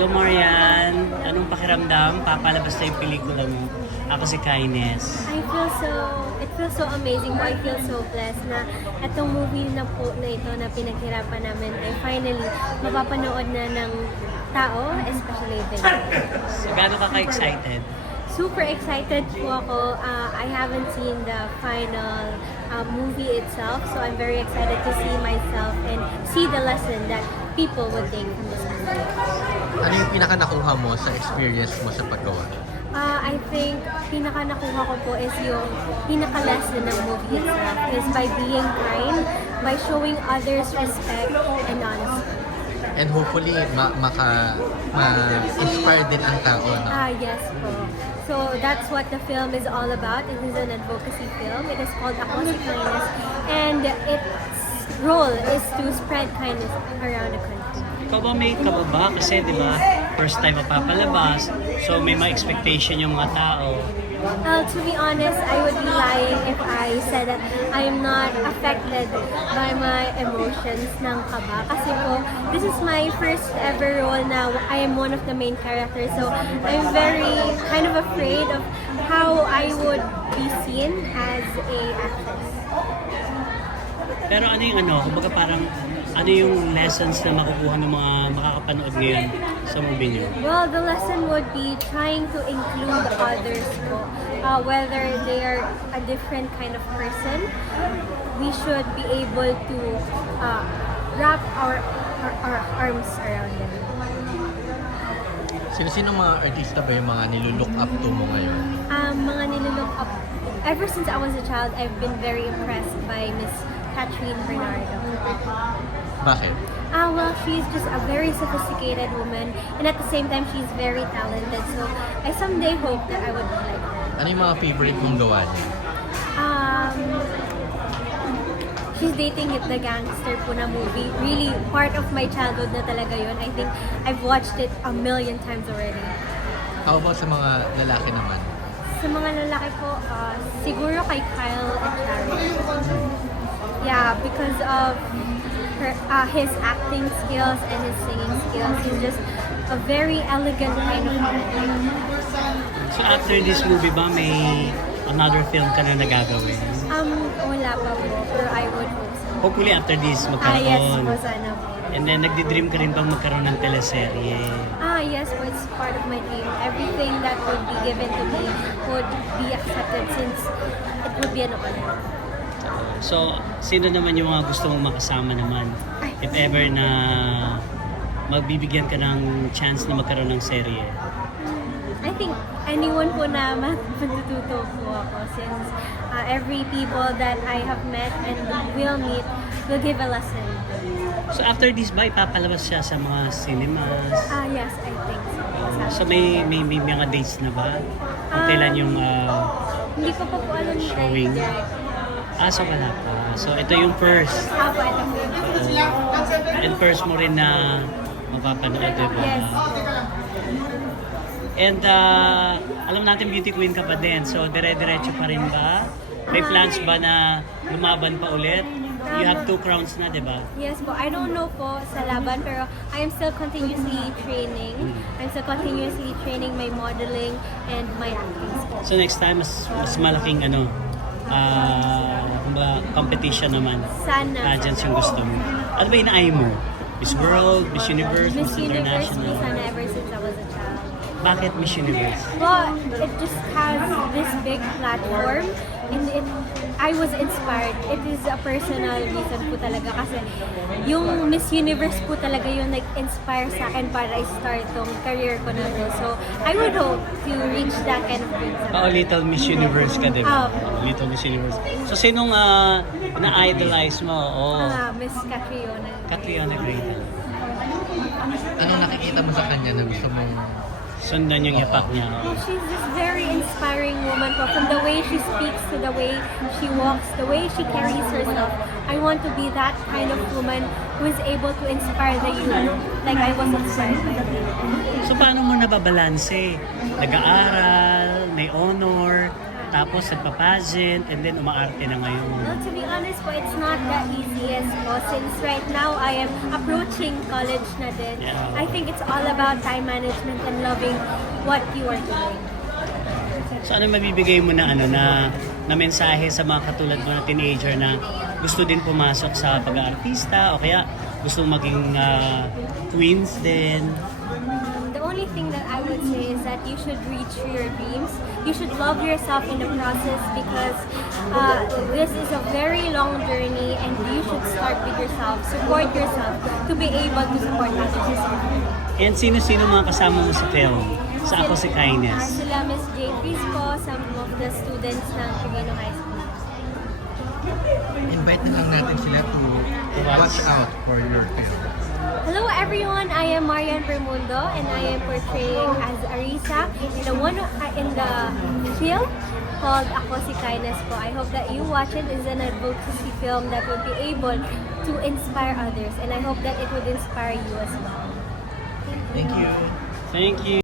Hello Marian, anong pakiramdam? Papalabas na yung pelikula mo. Ako si Kindness. It feels so amazing po. I feel so blessed na itong movie na po na ito na pinaghirapan namin ay finally mapapanood na ng tao, especially the So, gaano ka ka-excited? Super excited po ako. I haven't seen the final movie itself, so I'm very excited to see myself and see the lesson that people would take from this movie. Ano yung pinaka nakuha mo sa experience mo sa paggawa? I think pinaka nakuha ko po is yung pinaka lesson ng movie itself is by being kind, by showing others respect and honesty. And hopefully, ma-inspire din ang tao, no? Yes po. So that's what the film is all about. It is an advocacy film. It is called Ako Si Kindness. And its role is to spread kindness around the country. Ikaw ba may kaba ba? Kasi di ba, first time mapapalabas. So may mga expectation yung mga tao. To be honest, I would be lying if I said that I am not affected by my emotions ng kaba. Kasi po, this is my first ever role na I am one of the main characters. So I'm very kind of afraid of how I would be seen as a actress. Pero ano yung kumbaga parang ano yung lessons na makukuha ng mga makakapanood ngayon sa movie niyo? Well, the lesson would be trying to include others po. Whether they are a different kind of person, we should be able to wrap our arms around them. Sino mga artista ba yung mga nilulook up to mo ngayon? Mga nilook up. Ever since I was a child, I've been very impressed by Miss Catherine Bernardo. Bakit? Well, she's just a very sophisticated woman, and at the same time, she's very talented. So I someday hope that I would be like her. Ano yung mga favorite mong gawa niya? She's dating the gangster po na movie. Really, part of my childhood na talaga yun. I think I've watched it a million times already. How about sa mga lalaki naman? Sa mga lalaki po, siguro kay Kyle and Charlie. Yeah, because of his acting skills and his singing skills. He's just a very elegant kind of man. So after this movie ba, may another film ka na nagagawin? Wala pa po, pero I would hope so. Hopefully after this Yes magkaroon. po, sana po. And then nagdi-dream ka rin bang magkaroon ng teleserye? Yes po, it's part of my dream. Everything that would be given to me would be accepted since it would be an honor. So, sino naman yung mga gusto mong makasama naman? If ever na magbibigyan ka ng chance na magkaroon ng serye. I think anyone po na matututo po ako since every people that I have met and will meet will give a lesson. So after this ba, ipapalabas siya sa mga cinemas? Yes, I think so. So may mga dates na ba? Kung kailan yung Hindi ko pa po alam yung showing? direct. So wala pa. So ito yung first. Po, ito po yung And first mo rin na mapapanood, diba? Yes. And alam natin beauty queen ka pa din. So dire-diretso pa rin ba? May plans ba na lumaban pa ulit? You have 2 crowns na, di ba? Yes po. I don't know po sa laban, pero I am still continuously training. I'm still continuously training my modeling and my acting skills. So next time, mas malaking competition naman. Sana. Pageants yung gusto mo. Ano ba inaay mo? Miss World, Miss Universe, Miss Miss Universe po International? sana ever since I was a child. Bakit Miss Universe? Well, it just has this big platform and I was inspired. It is a personal reason po talaga kasi yung Miss Universe po talaga yung nag-inspire sa akin para i-start tong career ko na to. So, I would hope to reach that kind of dream. Little Miss Universe ka, di ba? Oh. Little Miss Universe. So sinong na-idolize mo? Miss Catriona. Catriona Gray. Anong nakikita mo sa kanya na gusto mong... Sundan yung yapak niya. She's this very inspiring woman po. From the way she speaks to the way she walks, the way she carries herself. I want to be that kind of woman who is able to inspire the youth like I was inspired by her. So paano mo nababalanse? Nag-aaral, may honor, tapos nagpa-pageant, and then umaarte na ngayon. Well, to be honest po, it's not that easiest po. Since right now, I am approaching college na din. Yeah. I think it's all about time management and loving what you are doing. So ano mabibigay mo na na mensahe sa mga katulad mo na teenager na gusto din pumasok sa pag-aartista o kaya gusto maging queens din? The only thing that I would say is that you should reach your dreams. You should love yourself in the process because this is a very long journey and you should start with yourself. Support yourself to be able to support others as well. And sino-sino mga kasama mo sa film? Sa Ako Si Kindness? Sila Miss J. po, some of the students ng Trevino High School. Invite na lang natin sila to watch out for your film. Hello everyone, I am Marian Bermundo and I am portraying as Arisa in the film called Ako Si Kindness po. I hope that you watch it. It's an advocacy film that would be able to inspire others and I hope that it would inspire you as well. Thank you. Thank you.